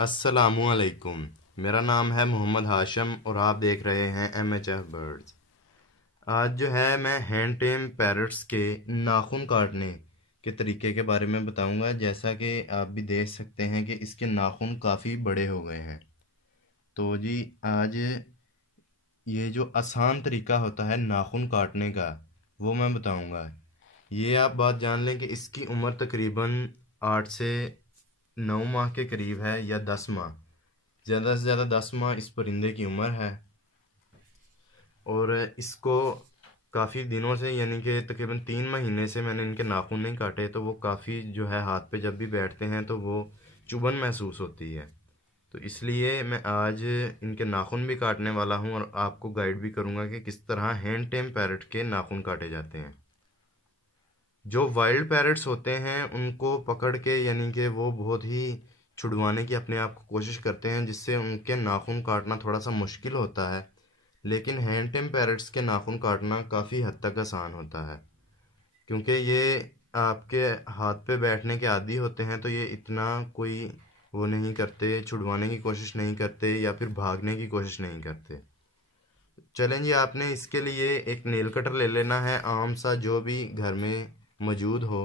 अस्सलामुअलैकुम। मेरा नाम है मोहम्मद हाशिम और आप देख रहे हैं MHF बर्ड्स। आज जो है मैं हैंड टेम पैरट्स के नाखून काटने के तरीके के बारे में बताऊंगा। जैसा कि आप भी देख सकते हैं कि इसके नाखून काफ़ी बड़े हो गए हैं। तो जी आज ये जो आसान तरीका होता है नाखून काटने का वो मैं बताऊंगा। ये आप बात जान लें कि इसकी उम्र तकरीबन 8 से 9 माह के करीब है या 10 माह, ज़्यादा से ज़्यादा 10 माह इस परिंदे की उम्र है। और इसको काफ़ी दिनों से यानी कि तकरीबन 3 महीने से मैंने इनके नाखून नहीं काटे, तो वो काफ़ी जो है हाथ पे जब भी बैठते हैं तो वो चुभन महसूस होती है। तो इसलिए मैं आज इनके नाखून भी काटने वाला हूँ और आपको गाइड भी करूँगा कि किस तरह हैंड टेम पैरट के नाखून काटे जाते हैं। जो वाइल्ड पैरट्स होते हैं उनको पकड़ के यानी कि वो बहुत ही छुड़वाने की अपने आप को कोशिश करते हैं, जिससे उनके नाखून काटना थोड़ा सा मुश्किल होता है। लेकिन हैंड टेम पैरट्स के नाखून काटना काफ़ी हद तक आसान होता है, क्योंकि ये आपके हाथ पे बैठने के आदी होते हैं। तो ये इतना कोई वो नहीं करते, छुड़वाने की कोशिश नहीं करते या फिर भागने की कोशिश नहीं करते। चलें जी, आपने इसके लिए एक नेल कटर ले लेना है, आम सा जो भी घर में मौजूद हो।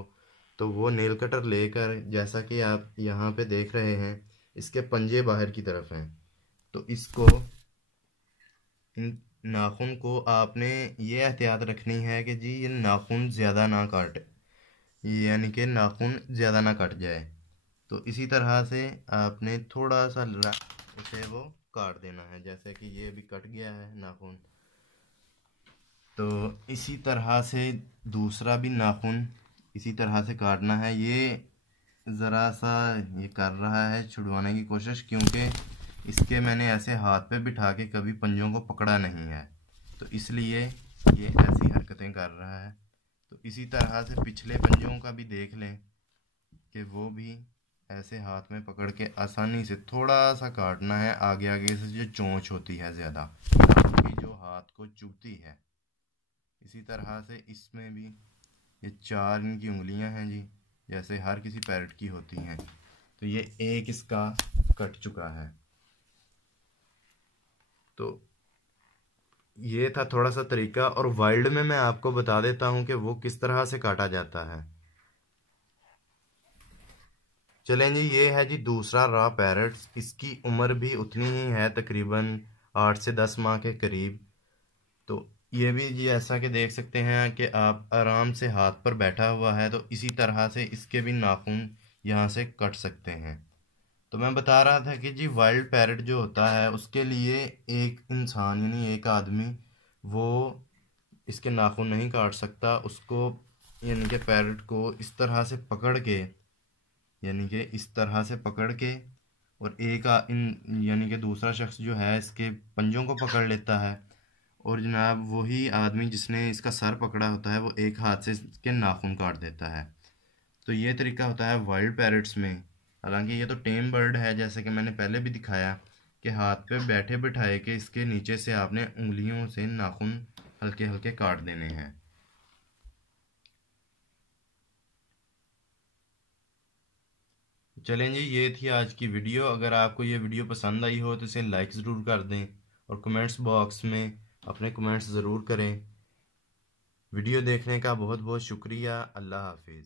तो वो नेल कटर लेकर, जैसा कि आप यहाँ पे देख रहे हैं, इसके पंजे बाहर की तरफ हैं। तो इसको इन नाखून को आपने ये एहतियात रखनी है कि जी ये नाखून ज़्यादा ना काटे, यानी कि नाखून ज़्यादा ना कट जाए। तो इसी तरह से आपने थोड़ा सा इसे वो काट देना है, जैसे कि ये भी कट गया है नाखून। तो इसी तरह से दूसरा भी नाखून इसी तरह से काटना है। ये ज़रा सा ये कर रहा है छुड़वाने की कोशिश, क्योंकि इसके मैंने ऐसे हाथ पे बिठा के कभी पंजों को पकड़ा नहीं है, तो इसलिए ये ऐसी हरकतें कर रहा है। तो इसी तरह से पिछले पंजों का भी देख लें कि वो भी ऐसे हाथ में पकड़ के आसानी से थोड़ा सा काटना है। आगे आगे से जो चोंच होती है ज़्यादा, की जो हाथ को चुभती है। इसी तरह से इसमें भी ये 4 इनकी उंगलियां हैं जी, जैसे हर किसी पैरट की होती हैं। तो ये एक इसका कट चुका है। तो ये था थोड़ा सा तरीका, और वाइल्ड में मैं आपको बता देता हूँ कि वो किस तरह से काटा जाता है। चलें जी, ये है जी दूसरा रॉ पैरट। इसकी उम्र भी उतनी ही है, तकरीबन 8 से 10 माह के करीब। तो ये भी जी ऐसा कि देख सकते हैं कि आप आराम से हाथ पर बैठा हुआ है, तो इसी तरह से इसके भी नाखून यहाँ से कट सकते हैं। तो मैं बता रहा था कि जी वाइल्ड पैरट जो होता है उसके लिए एक इंसान यानी एक आदमी वो इसके नाखून नहीं काट सकता। उसको यानी कि पैरट को इस तरह से पकड़ के, यानी कि इस तरह से पकड़ के, और इन यानी कि दूसरा शख्स जो है इसके पंजों को पकड़ लेता है, और जनाब वही आदमी जिसने इसका सर पकड़ा होता है वो एक हाथ से इसके नाखून काट देता है। तो ये तरीका होता है वाइल्ड पैरट्स में। हालांकि ये तो टेम बर्ड है, जैसे कि मैंने पहले भी दिखाया कि हाथ पे बैठे बिठाए के इसके नीचे से आपने उंगलियों से नाखून हल्के हल्के काट देने हैं। चलें जी, ये थी आज की वीडियो। अगर आपको ये वीडियो पसंद आई हो तो इसे लाइक ज़रूर कर दें और कमेंट्स बॉक्स में अपने कमेंट्स ज़रूर करें। वीडियो देखने का बहुत बहुत शुक्रिया। अल्लाह हाफिज़।